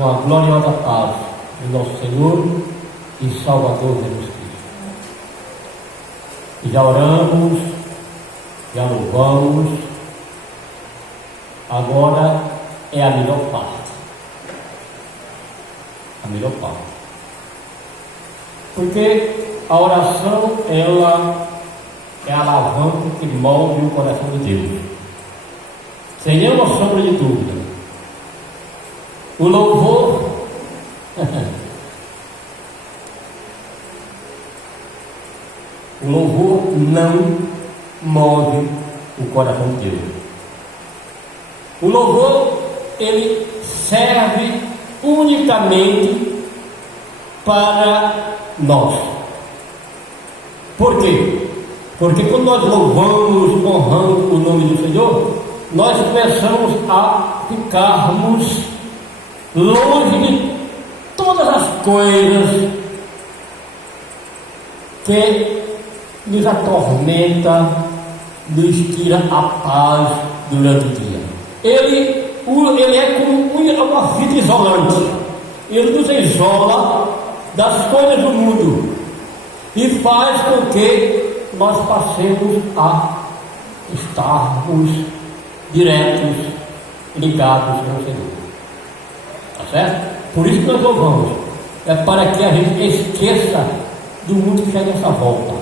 com a gloriosa paz do nosso Senhor e Salvador Jesus Cristo. E já oramos, já louvamos, agora é a melhor parte. A melhor parte. Porque a oração, ela é a alavanca que molde o coração de Deus. Sem nenhuma sombra de dúvida. O louvor o louvor não move o coração de Deus. O louvor, ele serve unicamente para nós. Por quê? Porque quando nós louvamos, honramos o nome do Senhor, nós começamos a ficarmos longe de todas as coisas que nos atormenta, nos tira a paz durante o dia. Ele é como uma fita isolante. Ele nos isola das coisas do mundo e faz com que nós passemos a estarmos diretos, ligados com o Senhor. Tá certo? Por isso que nós louvamos. É para que a gente esqueça do mundo que é nessa volta.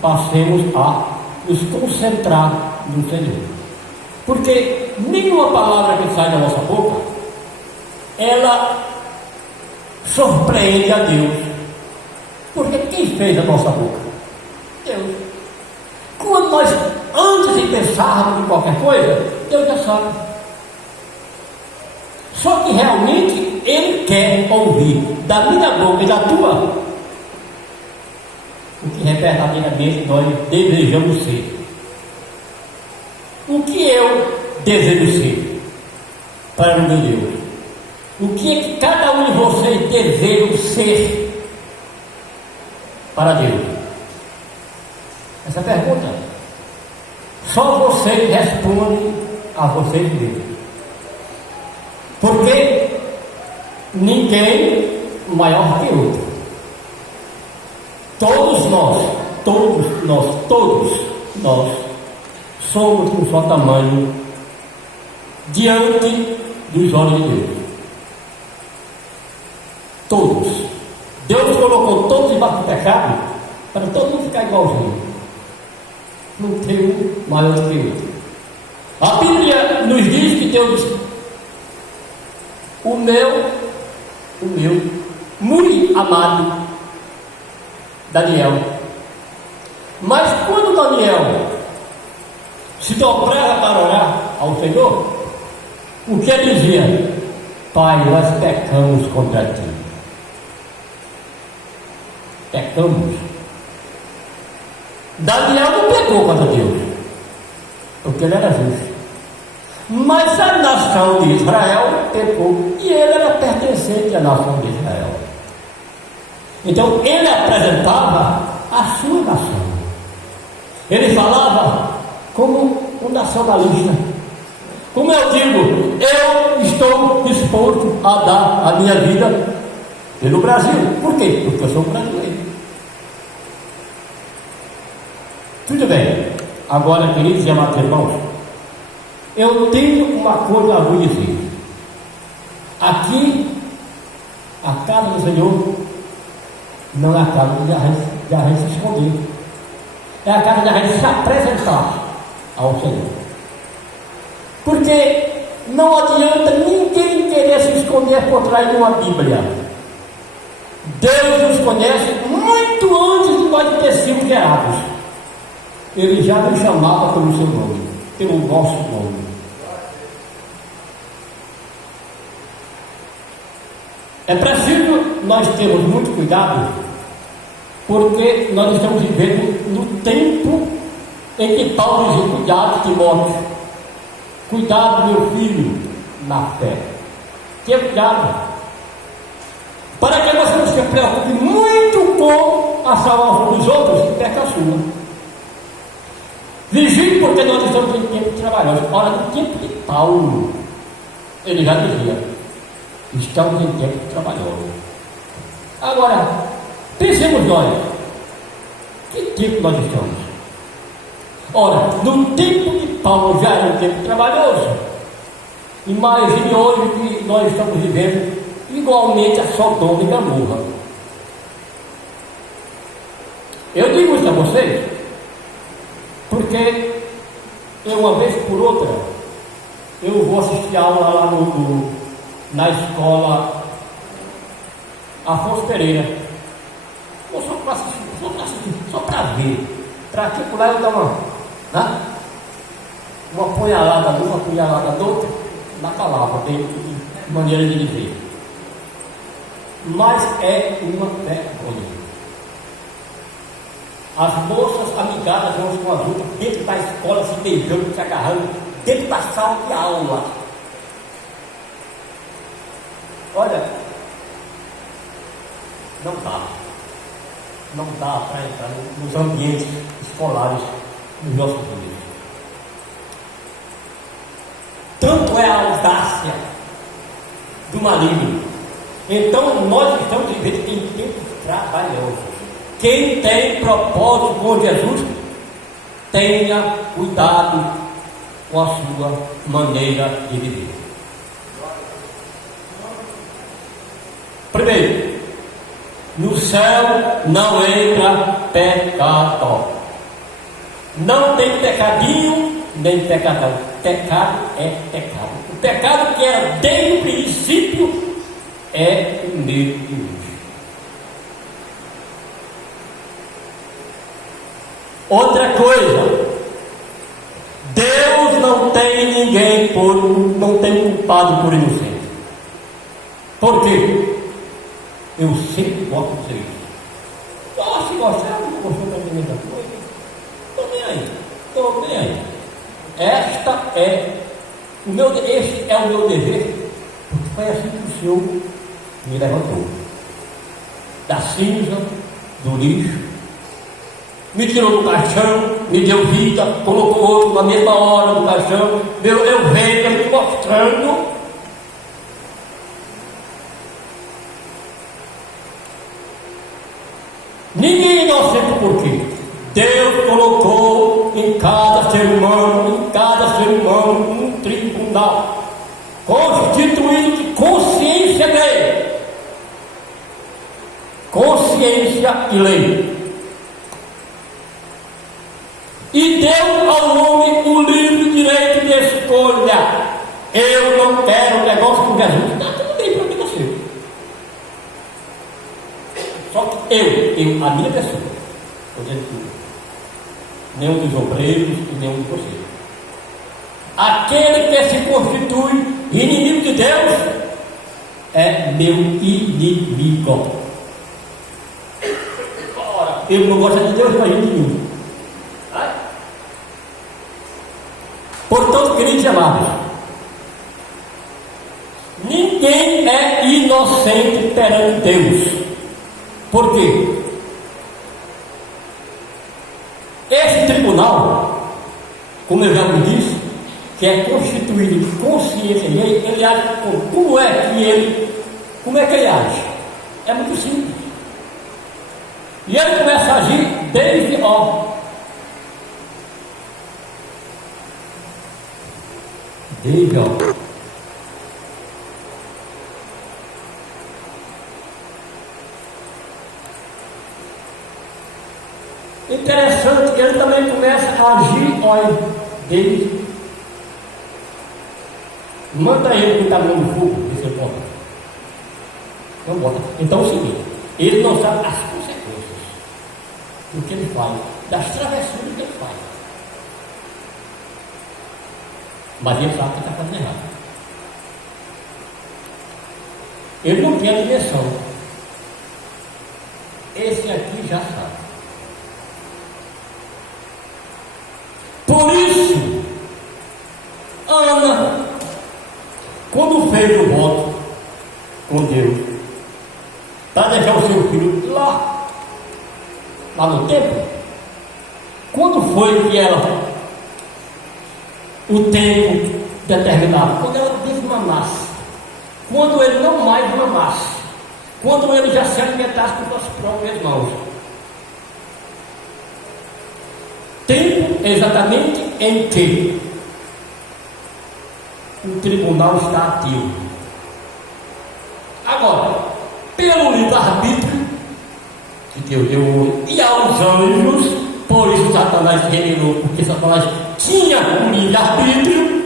Passemos a nos concentrar no Senhor. Porque nenhuma palavra que sai da nossa boca, ela surpreende a Deus. Porque quem fez a nossa boca? Deus. Quando nós, antes de pensarmos em qualquer coisa, Deus já sabe. Só que realmente Ele quer ouvir da minha boca e da tua o que verdadeiramente nós desejamos ser. O que eu desejo ser para o meu Deus? O que é que cada um de vocês deseja ser para Deus? Essa pergunta só vocês respondem a vocês mesmos. Porque ninguém maior que outro. Todos nós somos um só tamanho diante dos olhos de Deus. Todos. Deus colocou todos debaixo do pecado para todo mundo ficar igualzinho. Não tem um maior do que o outro. A Bíblia nos diz que Deus disse: o meu muito amado Daniel. Mas quando Daniel se dobrava para orar ao Senhor, o que ele dizia? Pai, nós pecamos contra ti. Pecamos. Daniel não pecou contra Deus, porque ele era justo. Mas a nação de Israel pecou, e ele era pertencente à nação de Israel. Então ele apresentava a sua nação. Ele falava como um nacionalista. Como eu digo, eu estou disposto a dar a minha vida pelo Brasil. Por quê? Porque eu sou brasileiro. Tudo bem. Agora, queridos e amados irmãos, eu tenho uma coisa a vos dizer. Aqui, a casa do Senhor não é a casa de a gente se esconder. É a casa de a gente se apresentar ao Senhor. Porque não adianta ninguém querer se esconder por trás de uma Bíblia. Deus nos conhece muito antes de nós ter sido criados. Ele já nos chamava pelo seu nome, pelo nosso nome. É preciso nós termos muito cuidado, porque nós estamos vivendo no tempo em que Paulo diz: cuidado, Timóteo, cuidado, meu filho, na fé. Tenha cuidado, para que você não se preocupe muito com a salvação dos outros e peca a sua. Vigie, porque nós estamos em tempo de trabalhos. Ora, no tempo de Paulo, ele já dizia: Estamos em tempo trabalhoso. Agora, pensemos nós, que tempo nós estamos? Ora, no tempo de Paulo já era um tempo trabalhoso. Imagine hoje que nós estamos vivendo igualmente a Sodoma e Gomorra. Eu digo isso a vocês, porque eu, uma vez por outra, eu vou assistir aula lá na escola Afonso Pereira. Ou só para assistir, só para ver. Para aqui por lá eu dar uma punhalada de uma punhalada da outra, na palavra, de maneira de dizer. Mas é uma vergonha. As moças amigadas umas com as outras, dentro da escola, se beijando, se agarrando, dentro da sala de aula. Olha, não dá para entrar nos ambientes escolares nos nossos dias. Tanto é a audácia do maligno. Então nós estamos vivendo em tempos trabalhosos. Quem tem propósito com Jesus, tenha cuidado com a sua maneira de viver. Primeiro, no céu não entra pecado. Não tem pecadinho, nem pecadão. Pecado é pecado. O pecado que era desde o princípio é o medo de hoje. Outra coisa, Deus não tem ninguém não tem culpado por inocente. Por quê? Eu sempre gosto de ser isso. Se gostar, não gostou também da coisa. Estou bem aí. Este é o meu dever, porque foi assim que o Senhor me levantou. Da cinza, do lixo, me tirou do caixão, me deu vida, colocou outro na mesma hora do caixão. Eu venho me mostrando. Ninguém é inocente por quê? Deus colocou em cada ser humano um tribunal constituído de consciência e lei. Consciência e lei. E deu ao homem o livre direito de escolha. Eu não quero um negócio com Jesus. Não, tudo bem para mim você. Só que eu, a minha pessoa, estou dizendo tudo. Nenhum dos obreiros e nenhum de você. Aquele que se constitui inimigo de Deus é meu inimigo. Ora, eu não gosto de Deus, mas inimigo. Portanto, queridos amados, ninguém é inocente perante Deus. Por quê? Esse tribunal, como eu já vos disse, que é constituído de consciência, ele age como é que ele age? É muito simples. E ele começa a agir desde Interessante que ele também começa a agir, desde. Manda ele botar a mão no fogo, e você bota. Não bota. Então é o seguinte, ele não sabe as consequências do que ele faz, das travessuras que ele faz. Mas ele sabe que está fazendo errado. Ele não tem a dimensão. Esse aqui já sabe. Por isso, Ana, quando fez o voto com Deus, para deixar o seu filho lá no templo, quando foi que o tempo determinado? Quando ela desmamasse, quando ele não mais mamasse, quando ele já se alimentasse com suas próprias mãos. Tempo exatamente em que o tribunal está ativo. Agora, pelo livre-arbítrio que Deus deu hoje, e aos anjos, por isso Satanás revelou, porque Satanás tinha um livre-arbítrio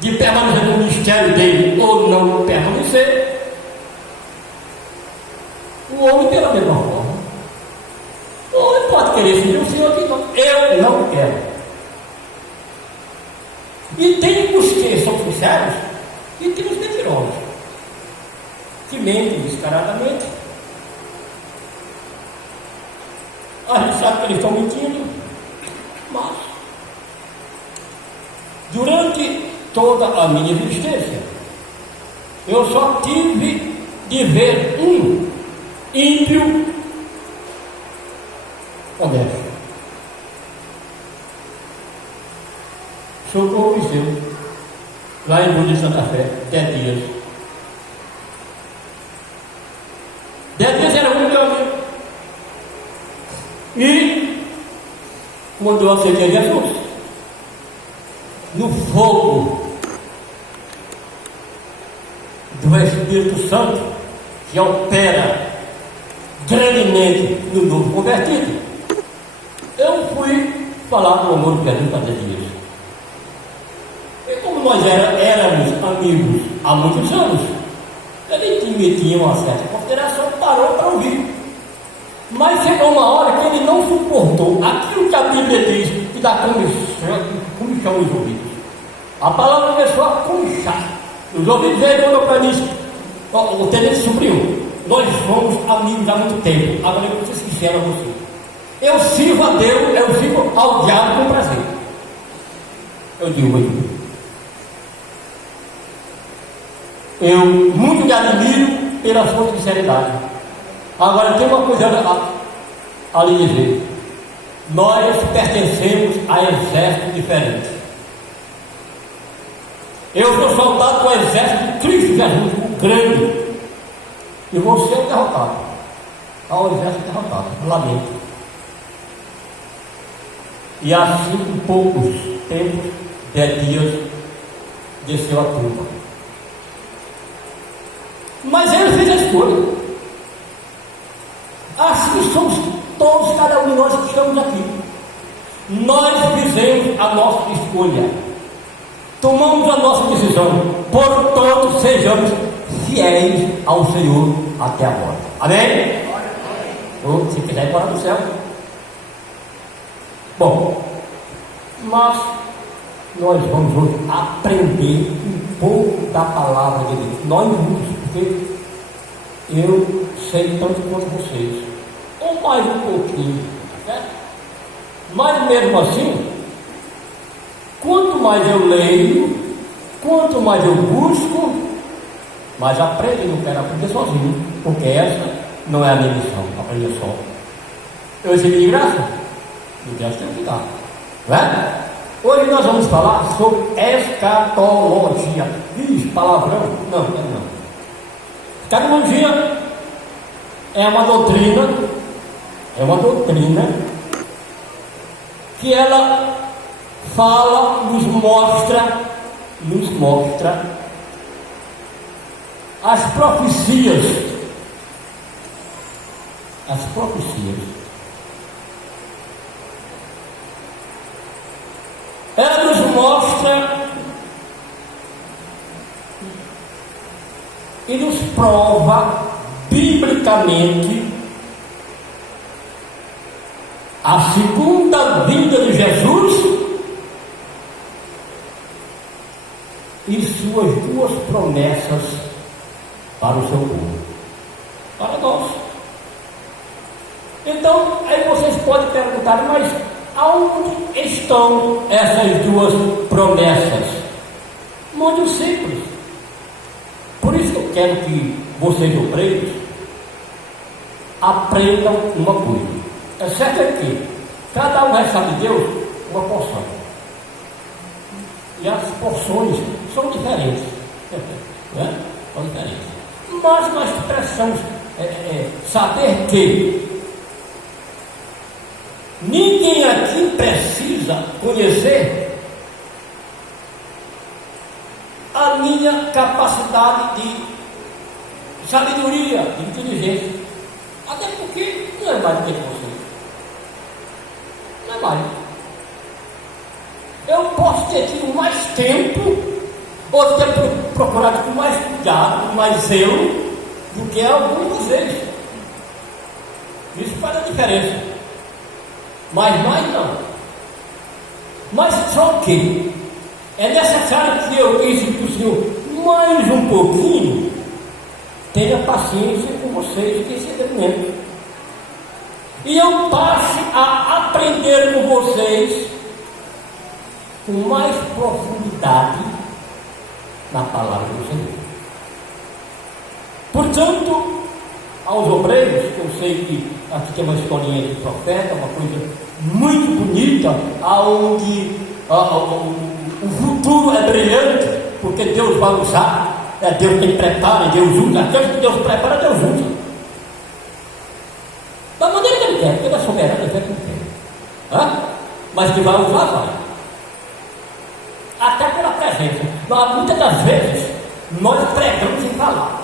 de permanecer no ministério dele ou não permanecer. O homem pela mesma forma. O homem pode querer seguir o Senhor que não. Eu não quero. E tem os que são sinceros e tem os mentirosos, que mentem descaradamente. A gente sabe que eles estão mentindo, mas durante toda a minha existência eu só tive de ver um ímpio honesto. Socorro Viseu, lá em Búzios de Santa Fé, 10 dias. 10 dias era um meu amigo. E quando eu aceitei Jesus, no fogo do Espírito Santo, que opera grandemente no novo convertido, eu fui falar com o amor de Jesus para 10 dias. E como nós éramos amigos há muitos anos, ele me tinha uma certa consideração, parou para ouvir. Mas chegou uma hora que ele não suportou aquilo que a Bíblia diz, que dá comichão nos ouvidos. A palavra começou a comichar nos ouvidos. Ele olhou para mim, o tenente sobrinho, nós fomos amigos há muito tempo, agora eu vou ser sincero a você. Eu sirvo a Deus, eu sirvo ao diabo com prazer. Eu digo, eu muito me admiro pela sua sinceridade. Agora tem uma coisa a lhe dizer. Nós pertencemos a exércitos diferentes. Eu sou soldado do exército de Cristo Jesus, o grande. E você é o derrotado. Ao exército derrotado, lamento. E há 5 poucos tempos, 10 dias, desceu a culpa. Mas ele fez a escolha. Assim somos todos, cada um de nós que estamos aqui. Nós fizemos a nossa escolha, tomamos a nossa decisão, portanto sejamos fiéis ao Senhor até a morte. Amém? Ou se quiser ir para o céu. Bom, mas nós vamos hoje aprender um pouco da palavra de Deus. Nós muitos, porque eu sei tanto quanto vocês, ou mais um pouquinho, certo? Mas mesmo assim, quanto mais eu leio, quanto mais eu busco, mais aprendo. Eu não quero aprender sozinho, porque essa não é a minha missão, aprender só. Eu recebi de graça, o Deus tem que dar, não é? Hoje nós vamos falar sobre escatologia. Diz palavrão? Não, não. Escatologia é uma doutrina que ela fala, nos mostra as profecias. Ela nos mostra e nos prova biblicamente a segunda vinda de Jesus e suas 2 promessas para o seu povo, para nós. Então, aí vocês podem perguntar, mas aonde estão essas 2 promessas? Muito simples. Por isso eu quero que vocês, obreiros, aprendam uma coisa. É certo é que cada um recebe de Deus uma porção. E as porções são diferentes. né? Qual a diferença? Mas nós precisamos saber que ninguém aqui precisa conhecer a minha capacidade de sabedoria, de inteligência. Até porque não é mais do que você. Não é mais. Eu posso ter tido mais tempo, ou ter procurado com mais cuidado, com mais zelo, do que alguns de vocês. Isso faz a diferença. Mas mais não. Mas só que é necessário que eu exija para o Senhor mais um pouquinho. Tenha paciência com vocês que esse momento. E eu passe a aprender com vocês com mais profundidade na palavra do Senhor. Portanto, aos obreiros, eu sei que aqui tem uma historinha de profeta, uma coisa muito bonita, onde o futuro é brilhante, porque Deus vai usar, Deus tem prepara, Deus usa, aqueles que Deus prepara, Deus usa. Da maneira que Ele quer, porque Ele é soberano, Ele quer que Ele quer. Mas que vai usar, vai. Até pela presença. Mas muitas das vezes, nós pregamos sem falar.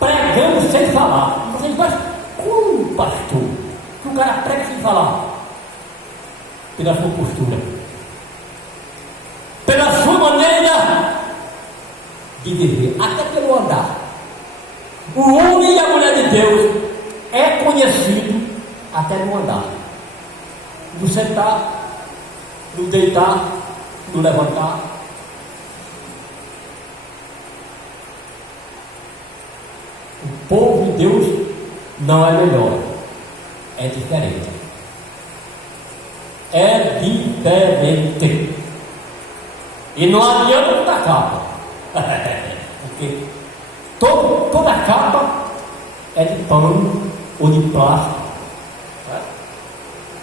Pregamos sem falar. Vocês, mas como, pastor, que o cara prega sem falar? Pela sua postura, pela sua maneira de viver, até pelo andar. O homem e a mulher de Deus é conhecido até no andar, no sentar, no deitar, no levantar. O povo de Deus não é melhor, é diferente. É diferente. E não adianta toda capa. Porque toda capa é de pano ou de plástico.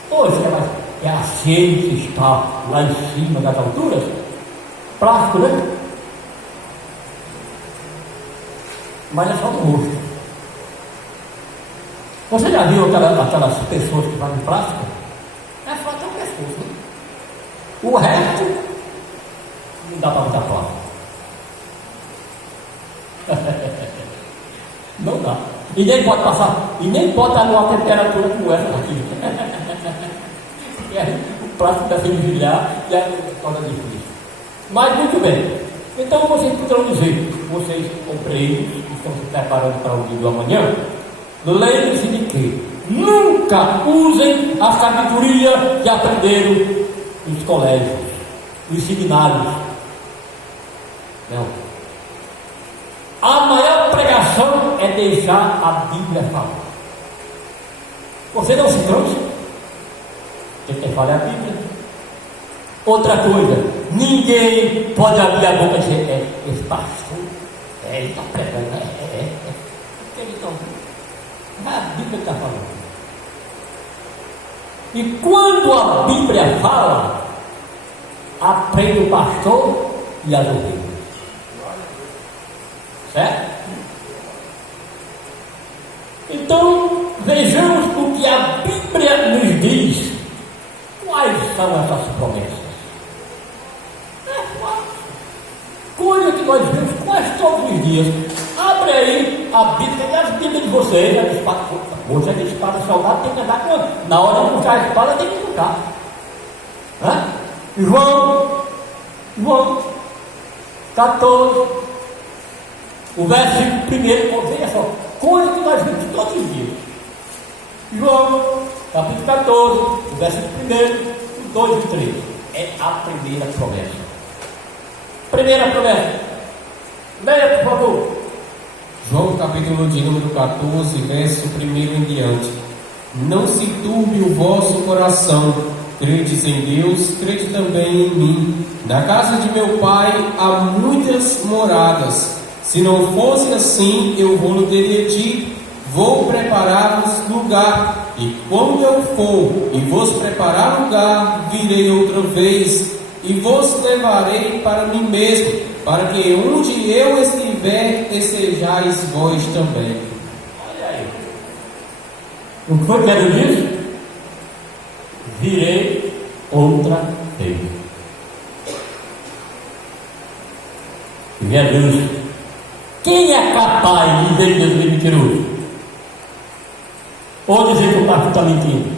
Hoje é a ciência que está lá em cima das alturas. Plástico, né? Mas é só no rosto. Você já viu aquelas pessoas que fazem plástico? É só até o pescoço, né? O resto não dá para botar plástico. Não dá. E nem pode passar, e nem pode estar numa temperatura como essa aqui. O plástico deve brilhar e aí torna difícil. Mas muito bem. Então vocês poderão dizer, vocês obreiros que estão se preparando para o dia do amanhã, lembrem-se de que nunca usem a sabedoria que aprenderam nos colégios, nos seminários. Não. A maior pregação é deixar a Bíblia falar. Você não se cansa? Quem fala é a Bíblia. Outra coisa, ninguém pode abrir a boca e dizer, esse pastor, ele está pregando, porque ele não. A Bíblia está falando. E quando a Bíblia fala, aprende o pastor e as ovelhas. Certo? Então, vejamos o que a Bíblia nos diz. Quais são essas promessas? É fácil. Coisa que nós vemos quase todos os dias. Abre aí a Bíblia, e as Bíblias de vocês, hoje é de espada, soldado tem que andar com. Na hora de puxar a espada, tem que lutar. João 14, o versículo 1, veja só, coisa que nós vemos todos os dias. João, capítulo 14, o versículo 1, 2 e 3. É a primeira promessa. Primeira promessa. Leia, por favor. João capítulo de número 14, verso 1 em diante. Não se turbe o vosso coração. Credes em Deus, crede também em mim. Na casa de meu pai há muitas moradas. Se não fosse assim, eu vou teria dito, vou preparar-vos lugar. E quando eu for e vos preparar lugar, virei outra vez e vos levarei para mim mesmo, para que onde eu estiver, estejais vós também. Olha aí. O que foi que ele disse? Virei outra vez. Jesus, quem é capaz de dizer que Jesus é mentiroso? Ou dizer que o pastor está mentindo?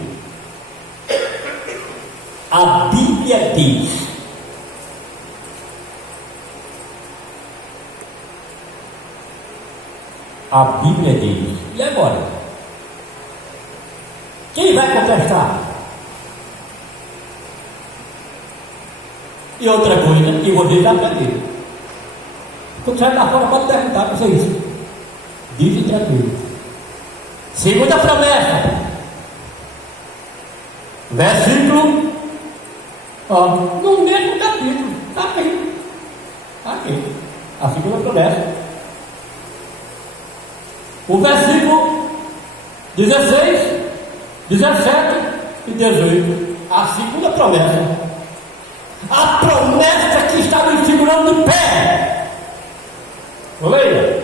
A Bíblia diz. A Bíblia diz. E agora? Quem vai contestar? E outra coisa, e você já aprendeu. Quando sai lá fora, pode perguntar para você isso. Diz tranquilo. Segunda promessa. Versículo. Ó, no mesmo capítulo. Está aqui. Está aqui. A segunda promessa. O versículo 16, 17 e 18. A segunda promessa. A promessa que está nos segurando de pé. Leia.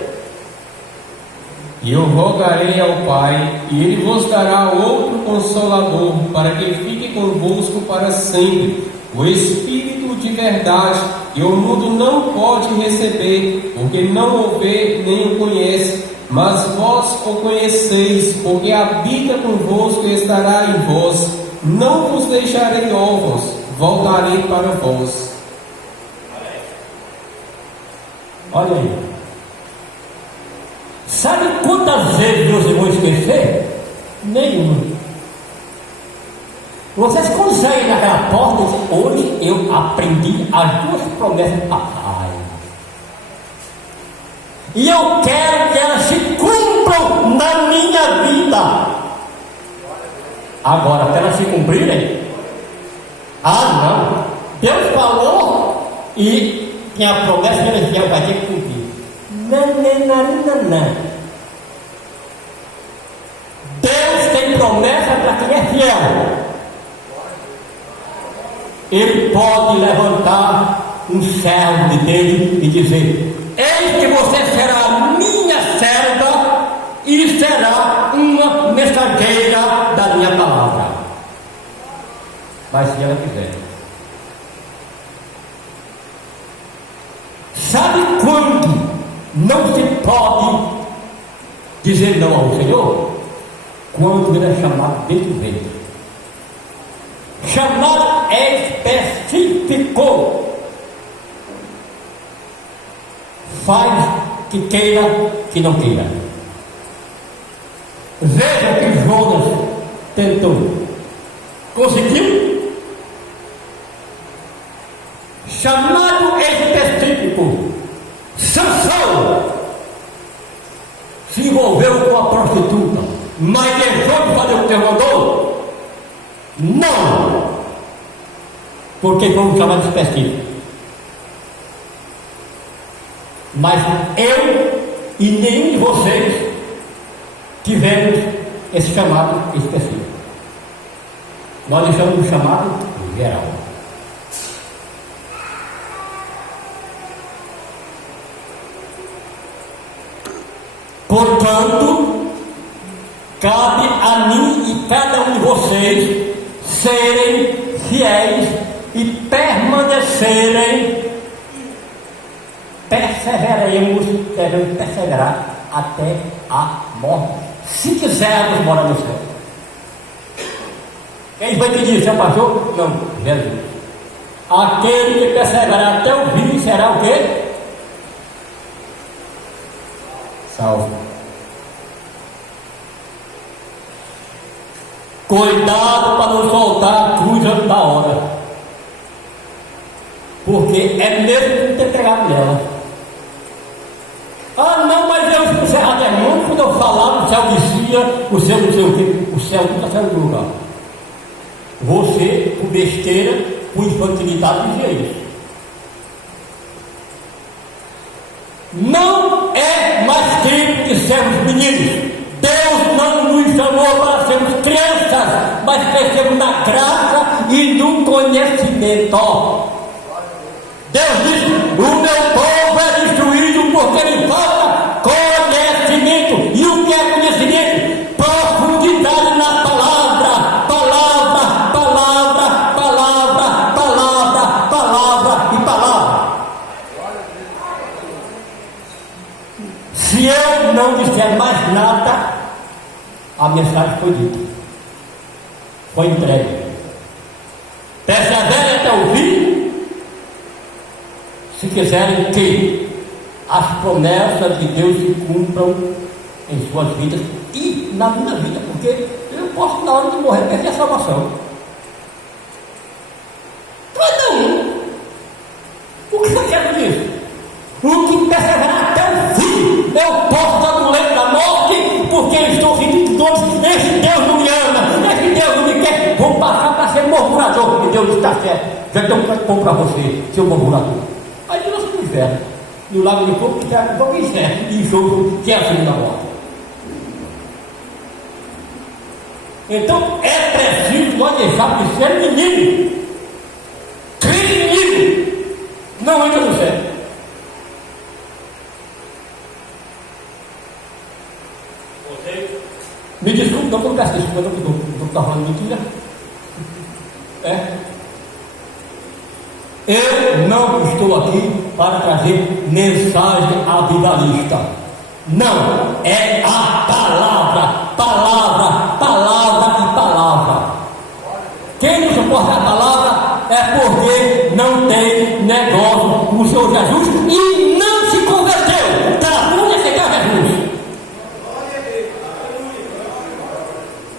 E eu rogarei ao Pai, e Ele vos dará outro Consolador, para que fique convosco para sempre, o Espírito de verdade, que o mundo não pode receber, porque não o vê nem o conhece, mas vós o conheceis, porque habita convosco e estará em vós. Não vos deixarei órfãos, voltarei para vós. Olha aí. Sabe quantas vezes vocês vão esquecer? Nenhuma. Vocês conseguem naquela porta e dizem, hoje eu aprendi as duas promessas do papai. E eu quero que elas se cumpram na minha vida. Agora, para elas se cumprirem, não. Deus falou e tem a promessa que ele vai ter que cumprir. Não. Deus tem promessa para quem é fiel. Ele pode levantar um servo dele e dizer: eis que você será minha serva e será uma mensageira da minha palavra. Mas se ela quiser. Sabe quando não se pode dizer não ao Senhor? Quando ele é chamado dentro do ventre. Chamado específico. Faz que queira, que não queira. Veja o que Jonas tentou. Conseguiu? Chamado específico. Sansão se envolveu com a prostituta, mas deixou de fazer o que mandou? Não, porque foi um chamado específico. Mas eu e nenhum de vocês tivemos esse chamado específico. Nós deixamos o chamado geral. Portanto, cabe a mim e cada um de vocês serem fiéis e permanecerem. Perseveremos, devemos perseverar até a morte, se quisermos morar no céu. Quem foi que disse, seu pastor? Não, Jesus. Aquele que perseverar até o fim será o quê? Salvo. Cuidado para não soltar a cruz antes da hora, porque é mesmo ter pegado nela. Não, mas eu expulsei a demônio quando eu falava, o céu descia, o céu não sei o quê, o céu nunca saiu do lugar. Você, por besteira, por infantilidade, dizia isso. Não é mais tempo de sermos meninos. Deus não nos chamou para sermos crianças, mas crescemos na graça e no conhecimento. Deus diz: o meu povo é destruído porque lhe falta conhecimento. E o que é conhecimento? Profundidade na palavra, palavra, palavra, palavra, palavra, palavra e palavra. Se eu não disser mais nada, a mensagem foi dita, foi entregue. Persevere até o fim, se quiserem que as promessas de Deus se cumpram em suas vidas e na minha vida, porque eu posso, na hora de morrer, perder a salvação. Cada um. O que eu quero dizer? O que perseverar até o fim, eu posso estar no leito da morte, porque eu estou sentindo dores. Esse Deus não me ama, esse Deus não me quer. Vou passar para ser murmurador, porque Deus está certo. Já tem um canto bom para você, seu murmurador. Aí você no inferno, no lago de fogo, que é o inferno, e jogo, que é a segunda morte. Então é preciso nós deixar de ser menino. Crente menino não entra no céu. Me desculpe, não, eu peço desculpa, não estou falando mentira. Eu não estou aqui para trazer mensagem avivalista. Não, é a palavra, palavra, palavra e palavra. Quem não suporta a palavra é porque não tem negócio com o Senhor Jesus e não se converteu. Está bom de aceitar Jesus.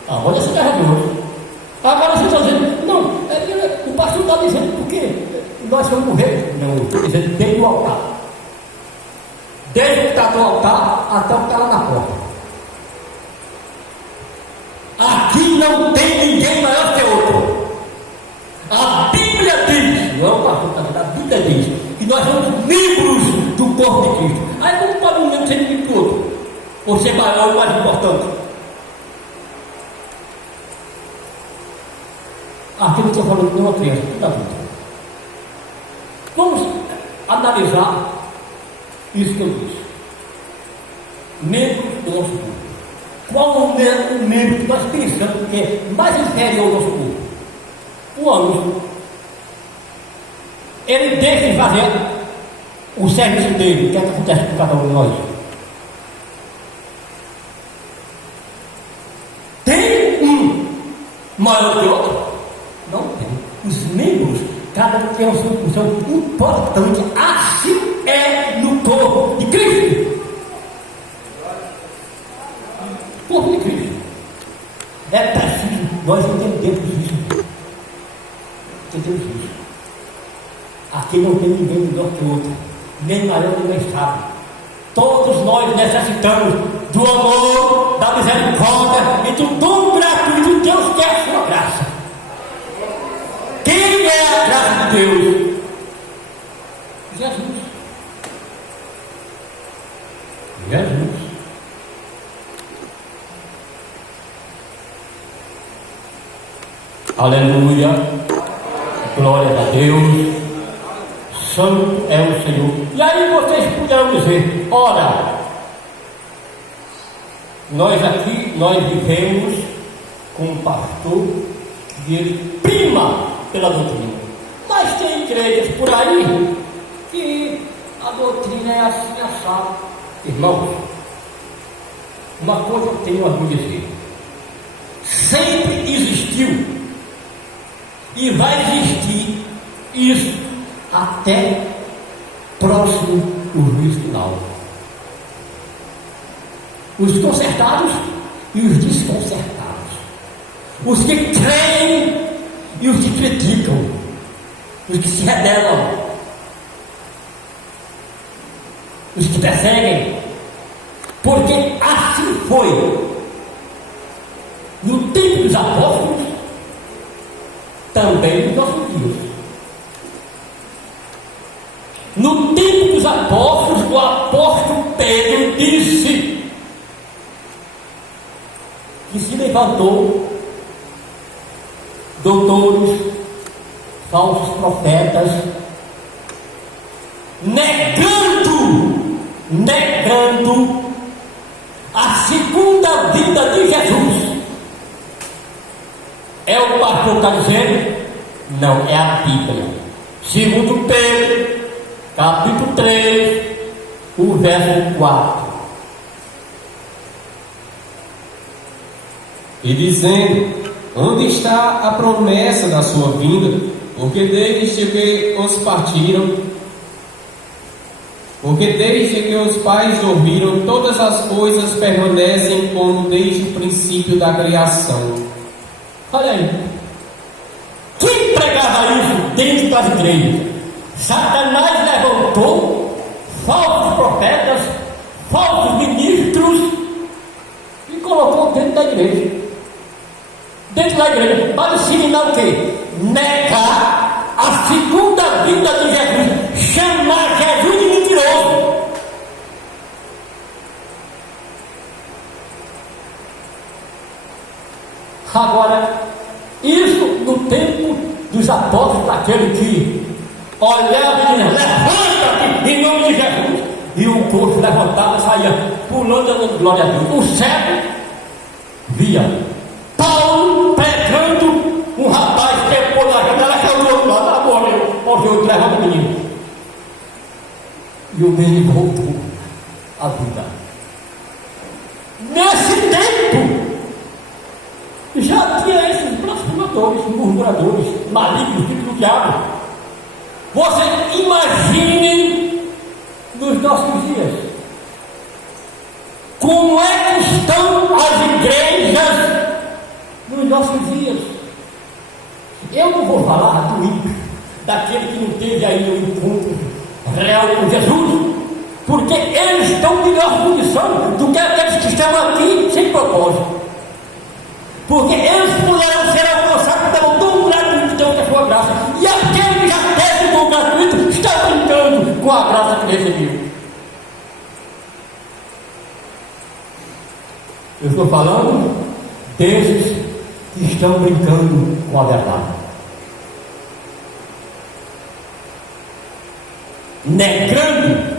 Agora você está Jesus. Agora você está dizendo, não, o pastor está dizendo por quê? Nós vamos morrer. Não, estou dizendo desde o altar. Desde que está do altar até o que está lá na porta. Aqui não tem ninguém maior que outro. A Bíblia diz, não é o pastor está dizendo, a Bíblia diz que nós somos membros do corpo de Cristo. Aí como pode um membro ser inimigo do outro? Ou ser maior ou mais importante? Aqui não estou falando de uma criança, tudo adulto. Vamos analisar isso que eu disse. Membros do nosso corpo. Qual o membro que nós pensamos que é mais inferior ao nosso corpo? O ânus. Ele deixa de fazer o serviço dele. O que é que acontece com cada um de nós? Tem um maior que o outro? Não tem. Os membros, cada um tem a sua função importante. Assim é no corpo de Cristo. Corpo de Cristo. É preciso nós entendermos isso. Entendemos isso. Aqui não tem ninguém melhor que o outro, nem maior nem mais sábio. Todos nós necessitamos do amor, da misericórdia e do dom gratuito de Deus, que é a sua graça. Quem é a graça de Deus? Jesus. Jesus. Aleluia. Glória a Deus. Santo é o Senhor. E aí vocês poderão dizer: ora, nós aqui, nós vivemos com um pastor e ele prima pela doutrina. Mas tem igrejas por aí que a doutrina é assim assada. Irmãos, uma coisa eu tenho a dizer: sempre existiu e vai existir isso até próximo do juízo final. Os consertados e os desconcertados, os que creem e os que criticam, os que se rebelam, os que perseguem, porque assim foi no tempo dos apóstolos, também nos nossos dias. No tempo dos apóstolos, o apóstolo Pedro disse que se levantou doutores, falsos profetas, negando a segunda vinda de Jesus. É o pastor que está dizendo? Não, é a Bíblia. Segundo Pedro, capítulo 3, o verso 4. E dizendo: onde está a promessa da sua vinda? Porque desde que os pais dormiram, todas as coisas permanecem como desde o princípio da criação. Olha aí. Quem pregava isso dentro das igrejas? Satanás levantou falsos profetas, falsos ministros e colocou dentro da igreja. Dentro da igreja, para ensinar o quê? Negar a segunda vinda de Jesus, chamar Jesus de mentiroso. Agora, isso no tempo dos apóstolos, daquele que olhava e dizia: levanta-te em nome de Jesus, e o povo levantava e saía pulando, dando glória a Deus. O cego via Paulo pregando, um rapaz que pôs na janela, caiu do outro lado, morreu. Morreu, levanta o menino. E o menino voltou à vida. Nesse tempo, já tinha esses blasfemadores, murmuradores, malignos, filhos do diabo. Vocês imaginem nos nossos dias como é que estão as igrejas nos nossos dias. Eu não vou falar do ímpio, daquele que não teve ainda um encontro real com Jesus, porque eles estão em melhor condição do que aqueles que estão aqui sem propósito. Porque eles puderam ser alcançados pelo dom gratuito da sua graça, e aquele que já teve o dom gratuito está brincando com a graça que recebeu. Eu estou falando desses que estão brincando com a verdade, negando,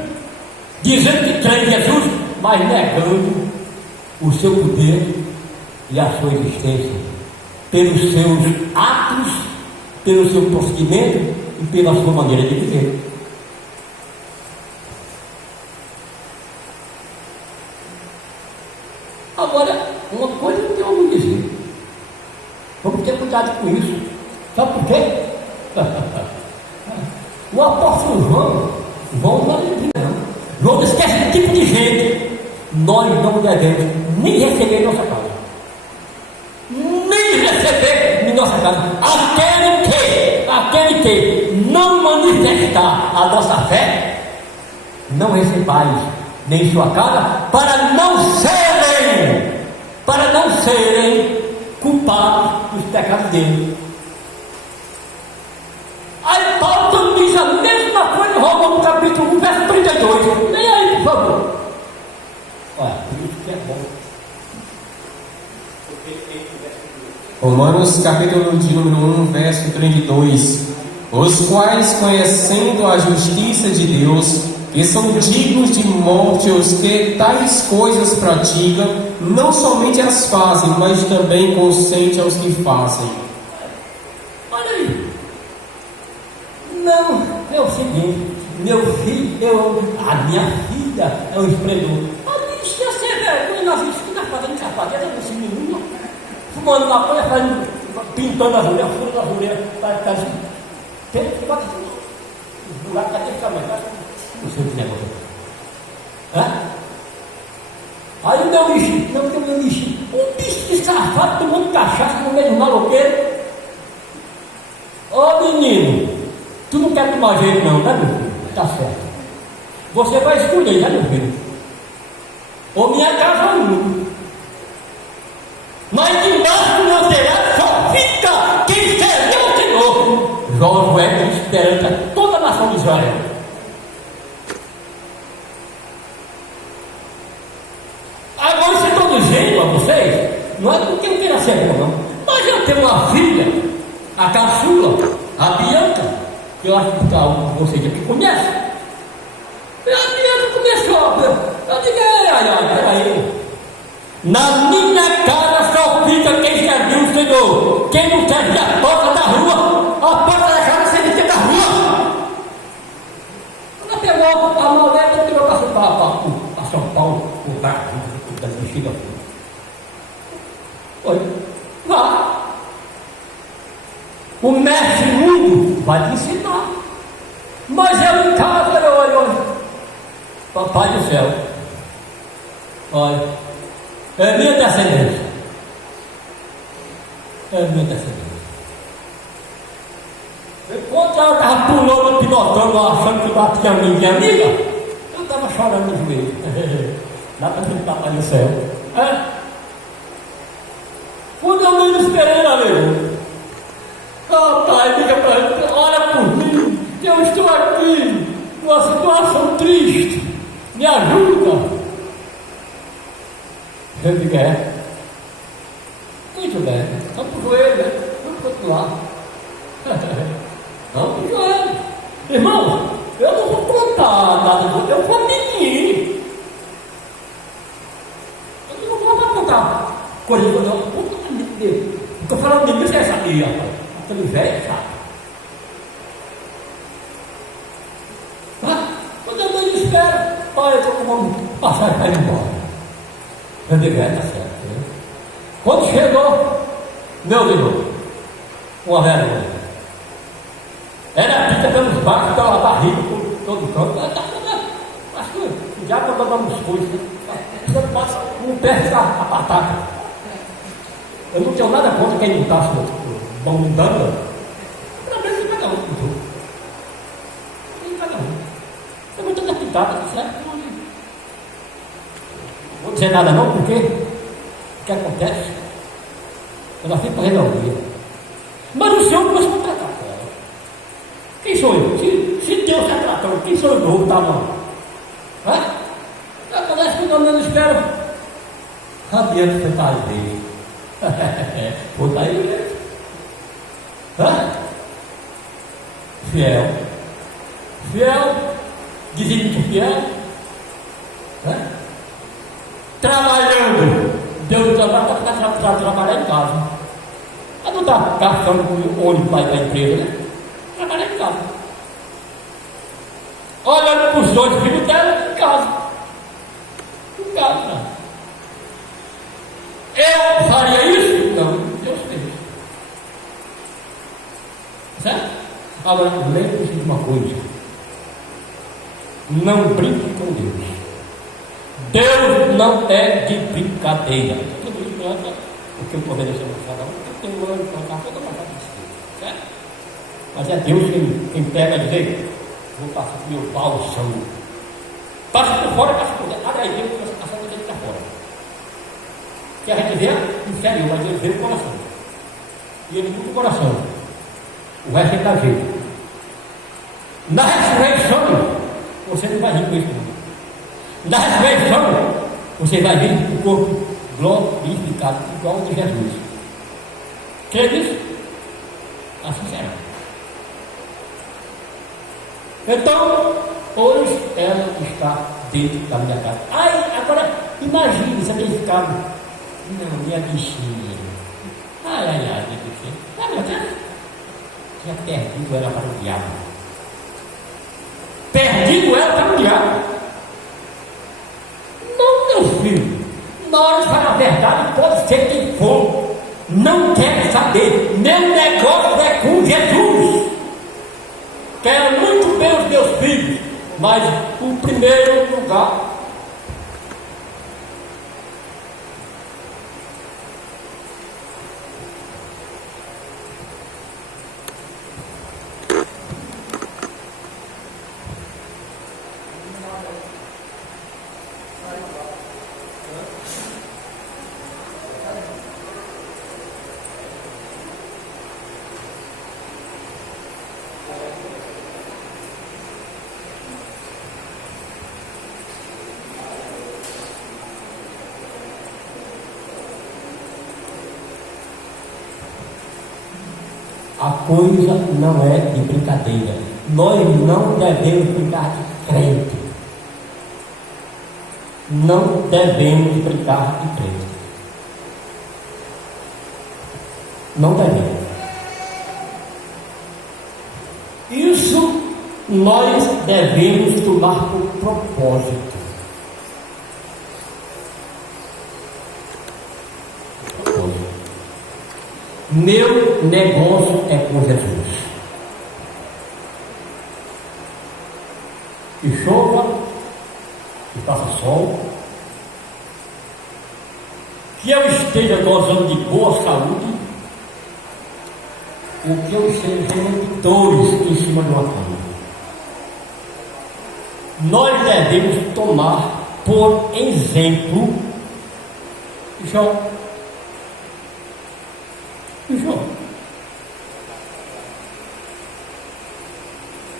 dizendo que crê em Jesus, mas negando o seu poder e a sua existência, pelos seus atos, pelo seu procedimento e pela sua maneira de viver. Agora, uma coisa eu tenho a dizer: vamos ter cuidado com isso. Sabe por quê? O apóstolo João não é não. João disse que esse tipo de gente nós não devemos nem receber em nossa casa. Nem receber em nossa casa. Aquele que não manifestar a nossa fé, não recebais nem em sua casa, para não serem culpados dos pecados dele. Aí Paulo também diz a mesma coisa em Romanos capítulo 1, verso 32. Leia aí, por favor. Olha, isso que é bom. Romanos capítulo de número 1, verso 32. Os quais, conhecendo a justiça de Deus, que são dignos de morte os que tais coisas praticam, não somente as fazem, mas também consentem aos que fazem. Olha aí. Não, é o seguinte: meu filho, a minha filha é um esplendor. A bicha ia ser vergonha, nós estamos fazendo sapateira nesse menino, fumando maconha, pintando as orelhas, furando as orelhas, para assim. Tem que bater no buraco daquele caminho. Não sei o que negócio é. Aí o meu bicho, não tem o meu bicho, um bicho descarfado, tomando cachaça no meio do maloqueiro. Ô menino, tu não quer tomar jeito não, né meu filho? Tá certo. Você vai escolher, né meu filho? Ou minha casa ou minha. Mas embaixo do meu telhado só fica quem serve ao Senhor. Josué disse perante toda a nação de Israel. Agora eu estou dizendo a vocês, não é porque eu queira ser bom não, mas eu tenho uma filha, a caçula, a Bianca, que eu acho que vocês aqui conhecem. Na minha casa só fica quem serviu o Senhor. Quem não serve a porta da rua, a porta da casa servia da rua. Ela pegou a maleta e tirou para São Paulo, o barco da bexiga. Olha, vá. O mestre mundo vai te ensinar. Mas eu em casa, olha, papai do céu, olha, é minha descendência. É minha descendência. Enquanto ela estava pulando, pilotando, achando que batia minha amiga, eu estava chorando no joelho. Dá para ver o papai do céu. É? Quando eu me esperei, ela levou. Pai, liga para ele, olha por mim, que eu estou aqui numa situação triste, me ajuda. Eu digo, muito bem, vamos para o joelho, né? Vamos para o outro lado. Vamos para o joelho. Irmão, eu não vou contar nada, eu vou mentir. Eu não vou contar coisa, não. Estou falando de mim, você sabia, rapaz. Aquele velho, sabe? Quando a mãe espera, olha, eu estou com uma passagem para ir embora. Eu digo, tá certo. Né? Quando chegou, meu Deus, uma vergonha. Era pita pelos baixos, pela barriga, por todo canto. Acho que já quando damos coisas, você passa um pé a batata. Eu não tenho nada contra quem não está vão mudando, pelo menos de cada um. De cada um. É muito adaptado, certo? Não vou dizer nada não, porque o que acontece? Eu nasci para resolver. Mas o Senhor começou a tratar com ela. Quem sou eu? Se Deus está tratando, quem sou eu que vou botar a mão? Acontece que eu não espero. Adiante você está aí. Vou estar aí mesmo. Fiel, dizendo que fiel, trabalhando, Deus para trabalhar em casa. Ela não está gastando com ônibus para ir para a empresa, né? Trabalhar em casa. Olhando para os dois filhos dela, em casa. Em casa. Eu faria isso? Não, Deus fez. Certo? Agora, lembre-se de uma coisa: não brinque com Deus. Deus não é de brincadeira. Tudo isso não é porque eu estou obedecendo a cada um, eu tenho um ano para cá, toda uma casa de certo? Mas é Deus quem pega e diz: vou passar com meu pau e sangue. Passa por fora, passa por dentro. Olha aí, Deus passa por dentro para fora. Que a gente vê inferior, mas ele vê o coração. E ele muda o coração. O resto é da jeito. Na ressurreição, você não vai rir com isso. Na ressurreição, você vai ver o corpo glorificado, igual ao de Jesus. Crê nisso? Assim será. Então, hoje ela está dentro da minha casa. Ai, agora, imagine você ter ficado. Não, minha bichinha. Ai, minha bichinha. Ah, meu Deus. Tinha perdido ela para o diabo. Perdido ela para o diabo. Não, meu filho. Na hora de falar a verdade, pode ser quem for. Não quero saber. Meu negócio é com Jesus. Quero muito bem os meus filhos, mas o primeiro lugar. A coisa não é de brincadeira. Nós não devemos ficar de crente. não devemos brincar de crente. Não devemos. Isso nós devemos tomar por propósito. Meu negócio é com Jesus. Que chova, que faça sol, que eu esteja gozando de boa saúde, ou que eu esteja gerando dores em cima de uma cama. Nós devemos tomar por exemplo João.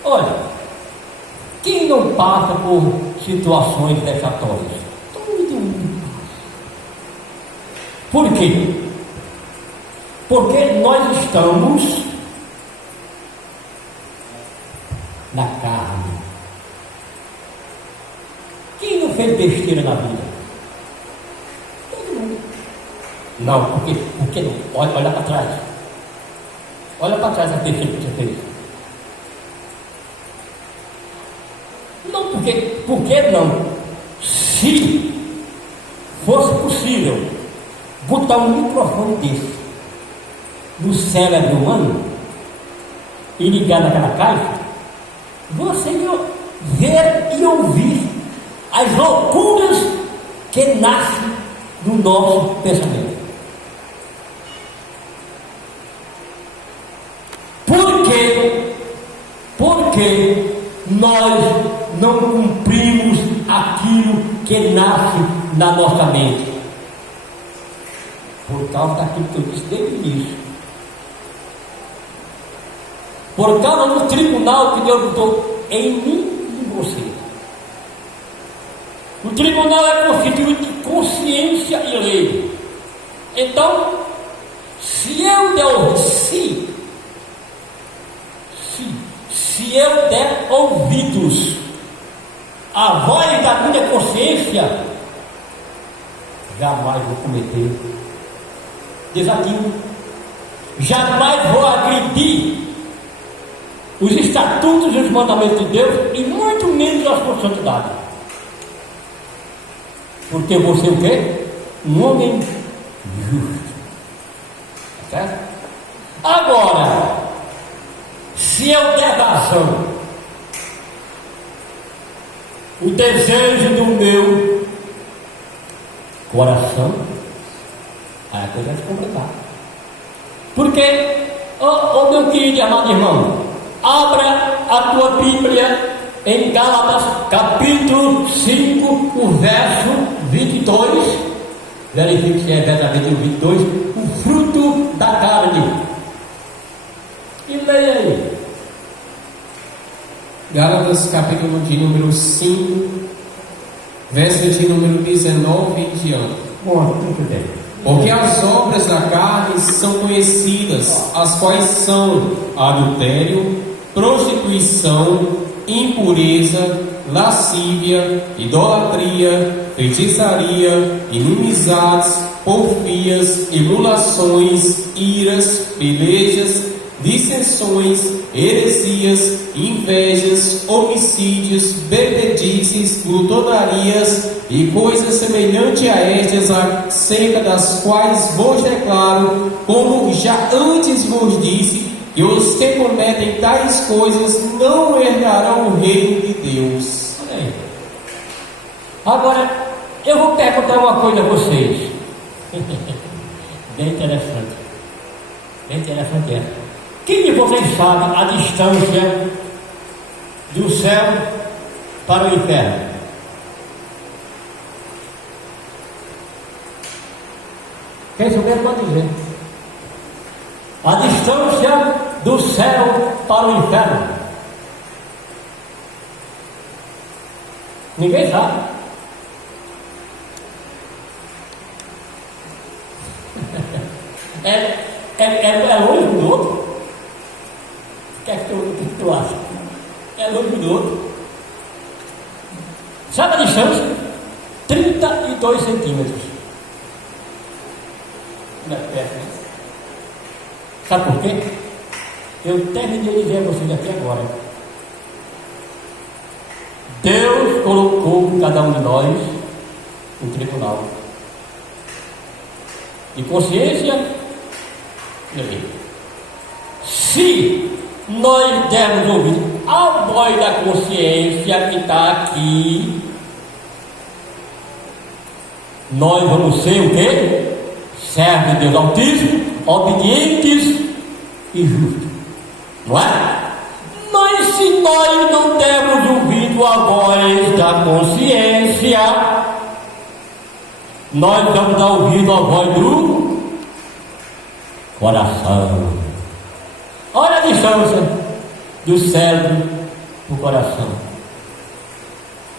Olha, quem não passa por situações vexatórias? Todo mundo passa. Por quê? Porque nós estamos na carne. Quem não fez besteira na vida? Todo mundo. Não, porque não? Olha para trás. Olha para trás a besteira que você fez. Não, porque não? Se fosse possível botar um microfone desse no cérebro humano e ligar naquela caixa, você ia ver e ouvir as loucuras que nascem do nosso pensamento. Por quê? Porque nós não cumprimos aquilo que nasce na nossa mente. Por causa daquilo que eu disse desde o início. Por causa do tribunal que Deus botou em mim e em você. O tribunal é constituído de consciência e lei. Então, se eu der ouvidos à voz da minha consciência, jamais vou cometer desatino, jamais vou agredir os estatutos e os mandamentos de Deus, e muito menos a sua santidade. Porque você o quê? Um homem justo. Certo? Agora, se eu der vazão o desejo do meu coração, aí a coisa vai se complicar. Porque, meu querido e amado irmão, abra a tua Bíblia em Gálatas capítulo 5, o verso 22. Verifique se é verdadeiro o 22, o fruto da carne. E leia aí. Gálatas capítulo de número 5, verso de número 19 em diante. Muito bem. Porque as obras da carne são conhecidas, as quais são adultério, prostituição, impureza, lascívia, idolatria, feitiçaria, inimizades, porfias, emulações, iras, pelejas, dissensões, heresias, invejas, homicídios, bebedices, glutonarias e coisas semelhantes a estas, acerca das quais vos declaro, como já antes vos disse, que os que cometem tais coisas não herdarão o reino de Deus. Agora, eu vou perguntar uma coisa a vocês. Bem interessante. Bem interessante essa. Quem de vocês sabe a distância do céu para o inferno? Quem souber pode dizer. A distância do céu para o inferno. Ninguém sabe. É longe do outro. O que é que tu acha? É longe do outro. Sabe a distância? 30 2 centímetros. Não é perto, né? Sabe por quê? Eu terminei de dizer a vocês aqui agora. Deus colocou cada um de nós no tribunal de consciência. Se nós dermos ouvido ao voz da consciência que está aqui, nós vamos ser o quê? Servos de Deus Altíssimo, obedientes e justos, não é? Mas se nós não dermos ouvido à voz da consciência, nós vamos dar ouvido à voz do coração. Olha a distância do cérebro do coração.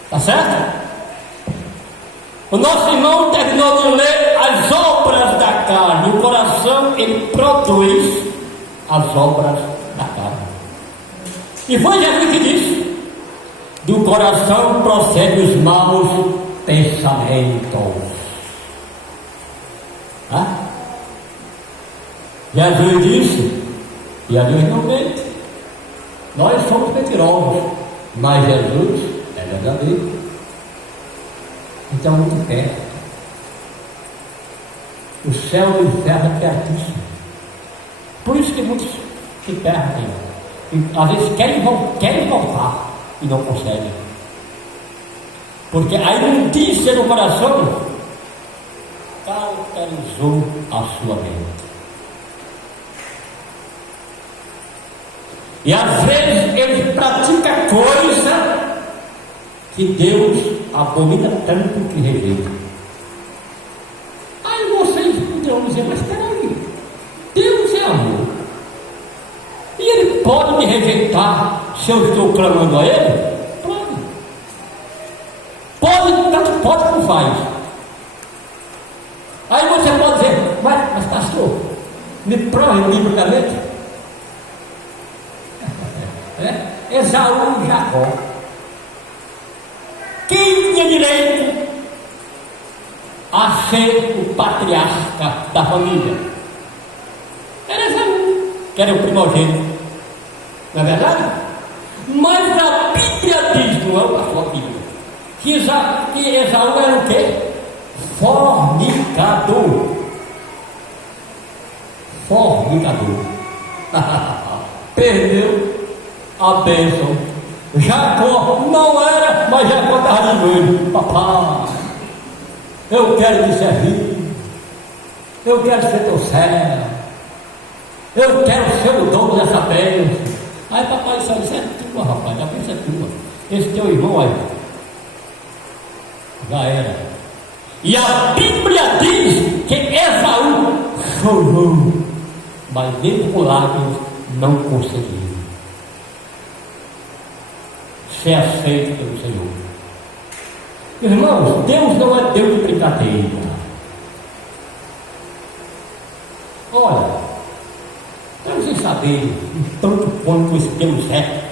Tá certo? O nosso irmão terminou de ler as obras da carne. O coração, ele produz as obras da carne. E foi Jesus que disse: do coração procedem os maus pensamentos. Jesus disse, e Jesus não mente. Nós somos mentirosos, mas Jesus é verdadeiro. Então, muito perto. O céu e o inferno é pertíssimo. Por isso que muitos se perdem. E, às vezes querem voltar e não conseguem. Porque a imundícia do coração cauterizou a sua mente. E às vezes ele pratica coisa que Deus abomina tanto que rejeita. Aí vocês poderão dizer, mas peraí, Deus é amor. E ele pode me rejeitar se eu estou clamando a ele? Pode. Pode, tanto pode como faz. Aí você pode dizer, mas pastor, me prove biblicamente. Esaú e Jacó. Quem tinha direito a ser o patriarca da família? Era Esaú, que era o primogênito. Não é verdade? Mas a Bíblia diz, não é a sua Bíblia, que Esaú era o quê? Fornicador. Fornicador. Perdeu a bênção. Jacó não era, mas Jacó estava dizendo: papai, eu quero te servir, eu quero ser teu servo, eu quero ser o dono dessa bênção. Aí papai disse: isso é tua, rapaz, a bênção é tua. Esse teu irmão aí já era. E a Bíblia diz que Esaú chorou, mas nem por lágrimas não conseguiu ser aceito pelo Senhor. Irmãos, Deus não é Deus de brincadeira. Olha, para vocês saberem o tanto quanto esse Deus é,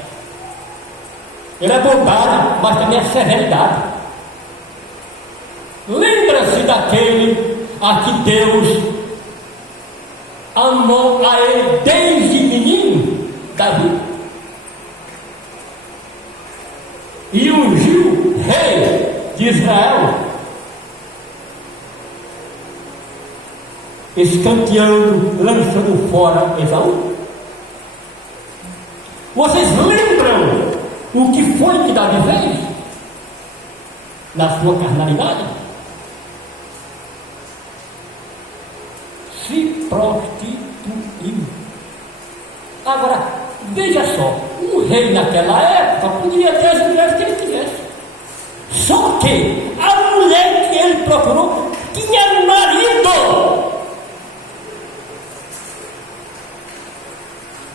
ele é bondade, mas também é severidade. Lembra-se daquele a que Deus amou a ele desde menino, Davi, e ungiu rei de Israel, escanteando, lançando fora Esaú. Vocês lembram o que foi que Davi fez na sua carnalidade? Se prostituiu. Agora, veja só, um rei naquela época podia ter as mulheres que ele quisesse. Só que a mulher que ele procurou tinha marido.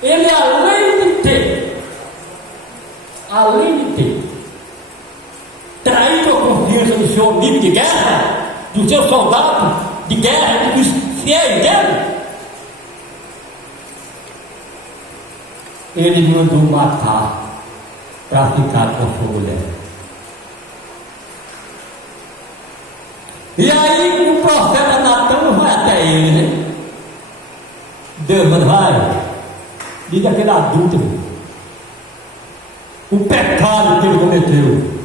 Ele, além de ter traído a confiança do seu amigo de guerra, do seu soldado de guerra, dos fiéis dele, ele mandou matar para ficar com a sua mulher. E aí o profeta Natan vai até ele, né? Deus, mas vai, diz aquele adúltero, o pecado que ele cometeu.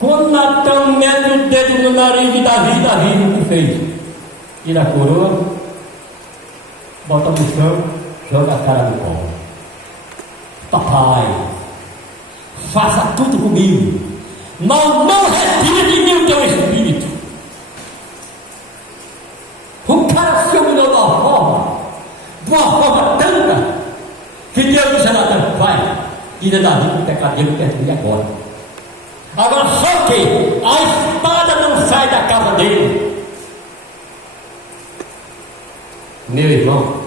Quando Natan mete o dedo no nariz de Davi, Davi o que fez? Tira a coroa, bota no chão, joga a cara no pó. Papai, faça tudo comigo, mas não retire de mim o teu espírito. O cara se humilhou de uma forma tanta, que Deus disse a Natan, vai, tira Davi do pecadinho perto de agora. Agora só que a espada não sai da casa dele. Meu irmão,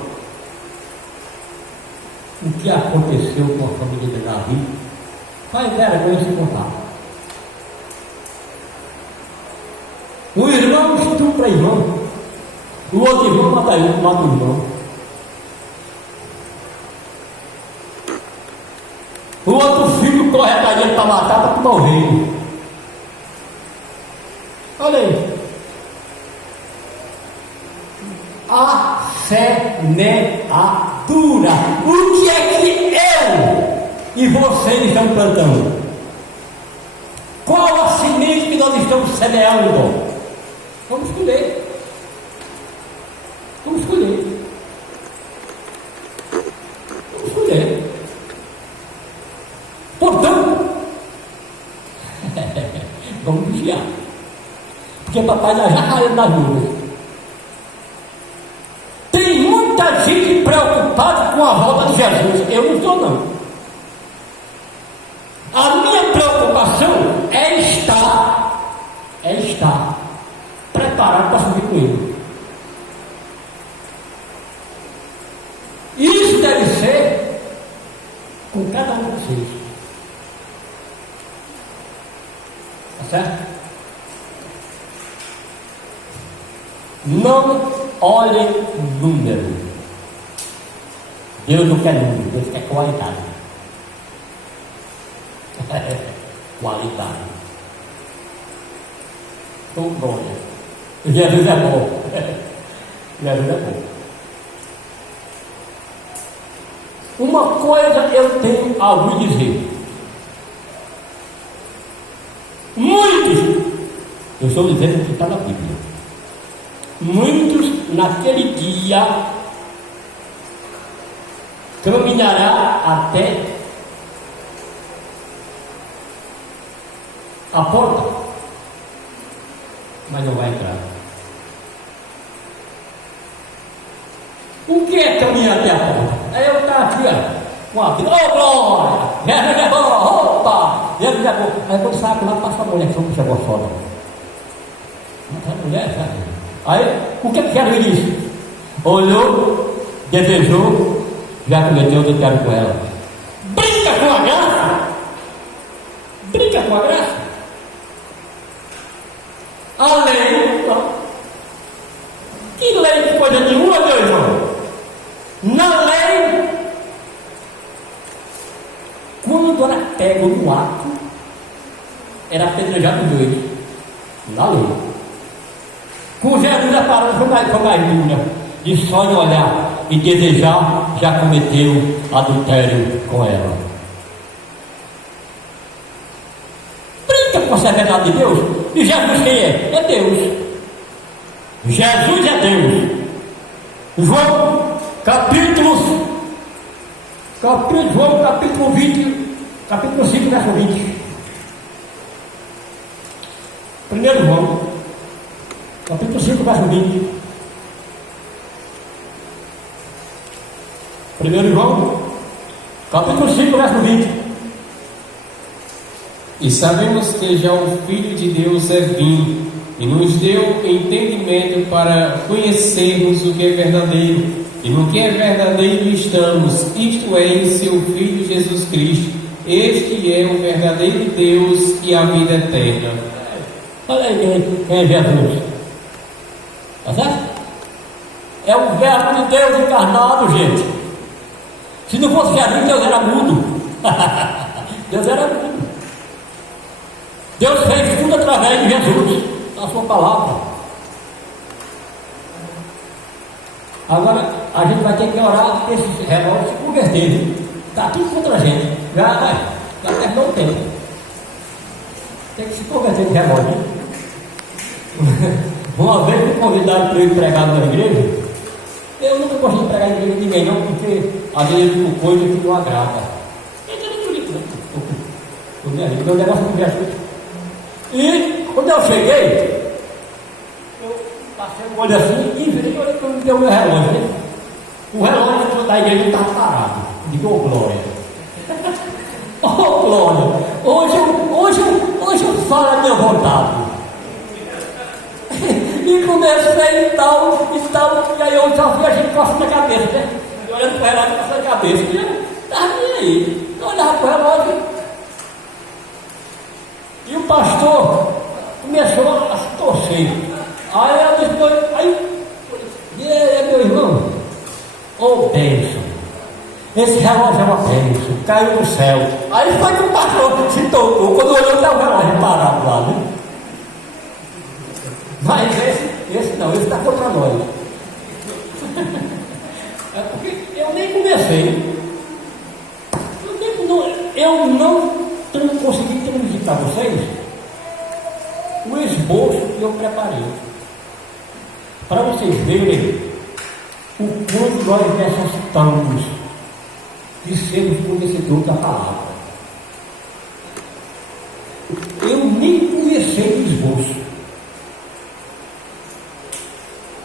o que aconteceu com a família de Davi faz vergonha se contar. O irmão estupra irmão, o outro irmão mata o irmão, o outro filho corre atrás dele para matar, para tomar o reino. Olha aí, a semeadura. O que é que eu e vocês estão plantando? Qual a semente que nós estamos semeando? Vamos escolher. Vamos escolher. Vamos escolher. Portanto, vamos vigiar. Porque papai já caiu nas nuvens. Tem muita gente preocupada com a volta de Jesus. Eu não estou, não. A minha preocupação é estar preparado para subir com ele. Isso deve ser com cada um de vocês. Tá certo? Não olhe número. Deus não quer número, Deus quer qualidade. Qualidade. Então, glória. Jesus é bom. Jesus é bom. Uma coisa eu tenho a ouvir dizer. Muitos, eu estou dizendo que está na Bíblia. Muitos naquele dia caminhará até a porta, mas não vai entrar. O que é caminhar até a porta? É eu estar aqui, ó, com a vida, oh glória, Jesus é bom, opa, Jesus é bom. Aí quando sabe lá, passa a mulher, que não chegou a foto. A mulher, sabe? Aí, o que Jesus disse? Olhou, desejou, já cometeu, eu quero com ela. Brinca com a graça! Brinca com a graça! A lei, não. Que lei de coisa nenhuma, meu irmão? Na lei, quando era pego no ato, era apedrejado no joelho. Na lei. Com Jesus a parada foi mais dura. De só de olhar e desejar, já cometeu adultério com ela. Brinca com a verdade de Deus. E Jesus quem é? É Deus. Jesus é Deus. João capítulo 20, capítulo 5, verso 20. 1 João, capítulo 5, verso 20. 1 João, capítulo 5, verso 20. E sabemos que já o Filho de Deus é vindo e nos deu entendimento para conhecermos o que é verdadeiro. E no que é verdadeiro estamos, isto é, em seu Filho Jesus Cristo. Este é o verdadeiro Deus e a vida eterna. Olha aí quem é Jesus. Tá certo? É o verbo de Deus encarnado, gente. Se não fosse Jesus, Deus era mudo. Deus era mudo. Deus fez tudo através de Jesus. sua palavra. Agora, a gente vai ter que orar para esse relógio se converter. Está tudo contra a gente. Já terminou o tempo. Tem que se converter de relógio. Uma vez me convidaram para eu ir pregar na igreja. Eu nunca gostei de pregar em igreja de ninguém, não, porque às vezes eu digo coisa que não agrada. Meu negócio não Jesus. E quando eu cheguei, eu passei o olho assim e vi que eu me deu o meu relógio. Né? O relógio da igreja estava parado. Eu digo, ô glória! Ô glória! Hoje eu falo a minha vontade. E comecei e tal, e aí eu já vi a gente passando a cabeça, né? E olhando para o relógio, passando a cabeça. Estava nem aí. Eu olhava para o relógio. E o pastor começou a se torcer. Aí eu disse, meu irmão, ô bênção, esse relógio é uma bênção, caiu do céu. Aí foi que o pastor se tocou, quando olhou estava o relógio parado lá, né? Mas esse não, esse está contra nós. É porque eu nem comecei. Eu não consegui transmitir para vocês o esboço que eu preparei. Para vocês verem o quanto nós necessitamos de sermos conhecedores da palavra. Eu nem conheci o esboço.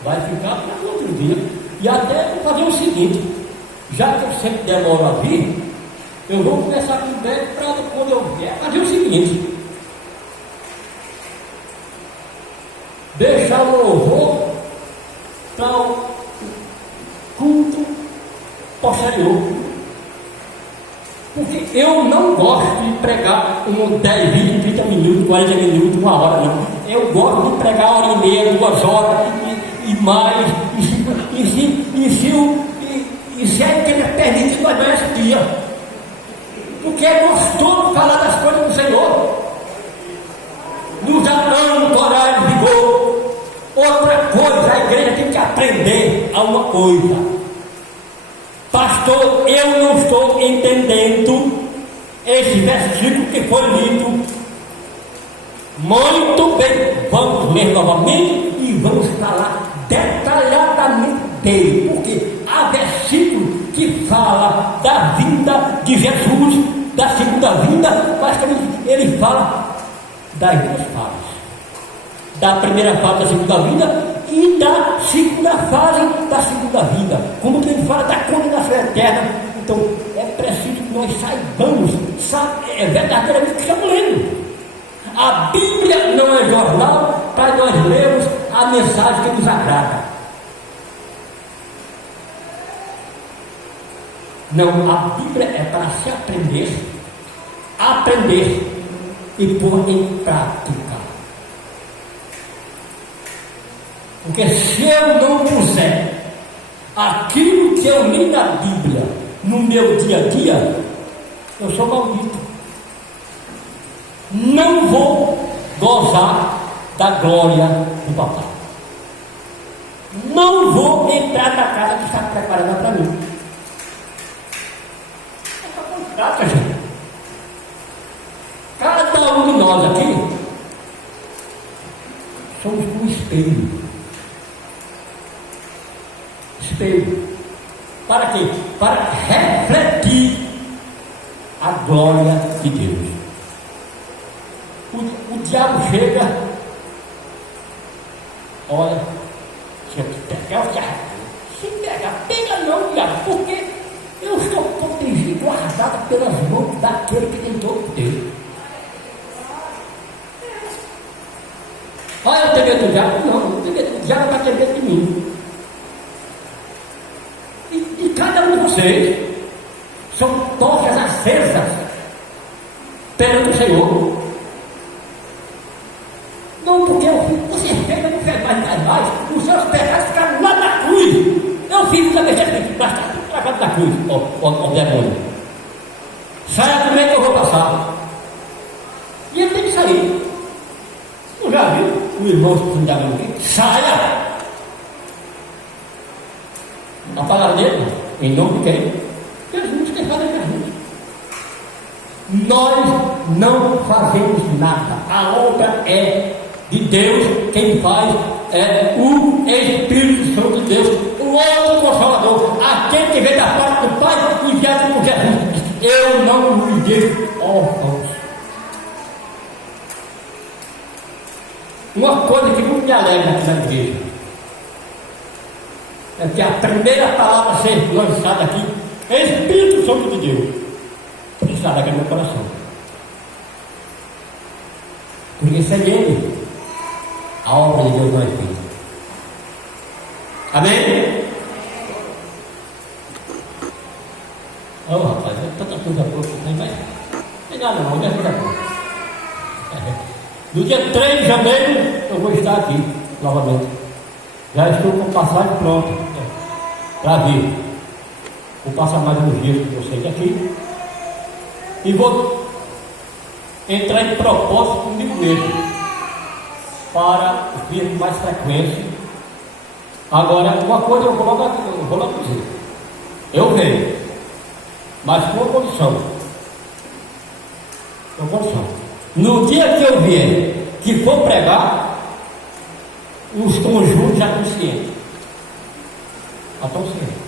Vai ficar para outro dia. E até vou fazer o seguinte, já que eu sempre demoro a vir, eu vou começar com o velho para quando eu vier fazer o seguinte: deixar o louvor para o culto posterior. Porque eu não gosto de pregar 10, 20, 30 minutos, 40 minutos, 1 hora, não. Eu gosto de pregar 1h30, 2 horas e mais. E se a igreja permite, nós vamos esse dia. Porque é gostoso falar das coisas do Senhor. Nos dá ânimo, coragem, vigor. Outra coisa, a igreja tem que aprender a uma coisa. Pastor, eu não estou entendendo esse versículo que foi lido. Muito bem, vamos ler novamente e vamos falar detalhadamente dele, porque há versículo que fala da vinda de Jesus, da segunda vinda, mas também ele fala das 2 fases, da primeira fase da segunda vinda e da segunda fase da segunda vinda, como que ele fala da condenação eterna. Então é preciso que nós saibamos, verdadeiramente o que estamos lendo. A Bíblia não é jornal para nós lermos a mensagem que nos agrada. Não, a Bíblia é para se aprender e pôr em prática. Porque se eu não puser aquilo que eu li na Bíblia no meu dia a dia, eu sou maldito. Não vou gozar da glória do papai. Não vou entrar na casa que está preparada para mim. Trata, gente. Cada um de nós aqui somos um espelho. Espelho. Para quê? Para refletir a glória de Deus. O diabo chega, olha, se eu te pegar, eu te arranco. Se pegar, pega não, diabo, porque eu estou protegido, guardado pelas mãos daquele que tem todo o poder. Olha, eu tenho medo do diabo? Não, eu tenho medo do diabo, vai ter medo de mim. E cada um de vocês são tochas acesas perante o Senhor. Não, porque você fez, não fez mais, os seus pecados ficaram lá na cruz. Eu fiz também, mas está tudo travado na cruz, ó demônio. Saia também que eu vou passar. E ele tem que sair. Não já viu? o irmão fundamental, saia! A palavra dele, em nome de quem? Jesus, quem fala é Jesus. Nós não fazemos nada, a obra é de Deus, quem faz é o Espírito Santo de Deus, o outro Consolador, aquele que vem da parte do Pai e enviado por Jesus. Eu não vos deixo órfãos. Uma coisa que muito me alegra aqui na igreja é que a primeira palavra a ser lançada aqui é Espírito Santo de Deus. Está aqui no meu coração. Porque sem ele, a obra de Deus não é feita. Amém? Oh, rapaz, é tanta coisa boa que tem, mas não tem nada não, não é coisa boa. No dia 3 de janeiro eu vou estar aqui novamente. Já estou com passagem pronto para vir. Vou passar mais uns dias com vocês aqui. E vou entrar em propósito comigo mesmo para vir com mais frequência. Agora, uma coisa eu vou logo dizer. Eu venho, mas com uma condição. Com condição. No dia que eu vier, que for pregar, os conjuntos já estão cientes. Já estão cientes.